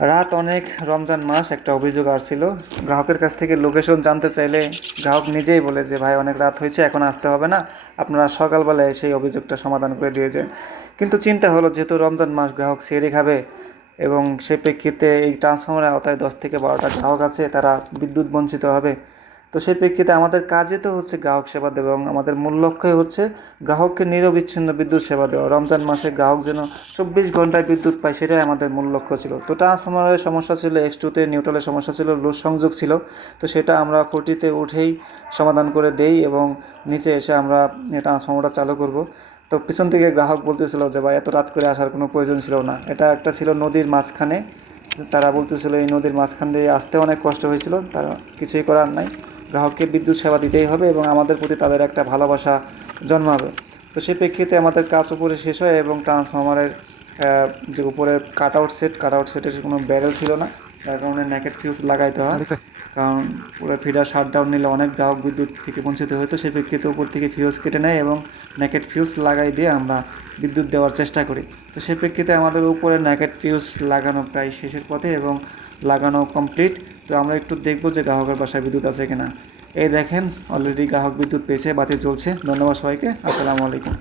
রাত অনেক, রমজান মাস, একটা অভিযোগ আসছিল। গ্রাহকের কাছ থেকে লোকেশন জানতে চাইলে গ্রাহক নিজেই বলে যে ভাই অনেক রাত হয়েছে, এখন আসতে হবে না, আপনারা সকালবেলায় সেই অভিযোগটা সমাধান করে দিয়ে যান। কিন্তু চিন্তা হলো যেহেতু রমজান মাস, গ্রাহক সেহরি খাবে এবং সে প্রেক্ষিতে এই ট্রান্সফর্মারের আওতায় 10 থেকে 12টা গ্রাহক আছে, তারা বিদ্যুৎ বঞ্চিত হবে। তো সেই প্রেক্ষিতে আমাদের কাজই তো হচ্ছে গ্রাহক সেবা দেওয়া, এবং আমাদের মূল লক্ষ্যই হচ্ছে গ্রাহককে নিরবিচ্ছিন্ন বিদ্যুৎ সেবা দেওয়া। রমজান মাসে গ্রাহক যেন 24 ঘন্টায় বিদ্যুৎ পায়, সেটাই আমাদের মূল লক্ষ্য ছিল। তো ট্রান্সফরমারের সমস্যা ছিল, X2-তে নিউট্রালের সমস্যা ছিল, লোড সংযোগ ছিল। তো সেটা আমরা 40-তে উঠেই সমাধান করে দেই এবং নিচে এসে আমরা ট্রান্সফর্মারটা চালু করব। তো পিছন থেকে গ্রাহক বলতেছিল যে ভাই এত রাত করে আসার কোনো প্রয়োজন ছিল না, এটা একটা ছিল নদীর মাঝখানে। তারা বলতেছিল এই নদীর মাঝখান দিয়ে আসতে অনেক কষ্ট হয়েছিল, তারা কিছুই করার নাই, গ্রাহককে বিদ্যুৎ সেবা দিতেই হবে এবং আমাদের প্রতি তাদের একটা ভালোবাসা জন্মাবে। তো সেই প্রেক্ষিতে আমাদের কাজ উপরে শেষ হয় এবং ট্রান্সফরমারের যে উপরে কাট আউট সেটের কোনো ব্যারেল ছিল না, যার কারণে নেকেট ফিউজ লাগাইতে হয়। কারণ পুরো ফিডার শাটডাউন নিলে অনেক গ্রাহক বিদ্যুৎ থেকে বঞ্চিত হতো, সেই প্রেক্ষিতে উপর থেকে ফিউজ কেটে নেয় এবং নেকেট ফিউজ লাগাই দিয়ে আমরা বিদ্যুৎ দেওয়ার চেষ্টা করি। তো সেই প্রেক্ষিতে আমাদের উপরে নেকেট ফিউজ লাগানো প্রায় শেষের পথে এবং লাগানো কমপ্লিট। তো আমরা একটু দেখবো যে গ্রাহকের বাসায় বিদ্যুৎ আছে কিনা। এই দেখেন অলরেডি গ্রাহক বিদ্যুৎ পেয়েছে, বাতি জ্বলছে। ধন্যবাদ সবাইকে, আসসালামু আলাইকুম।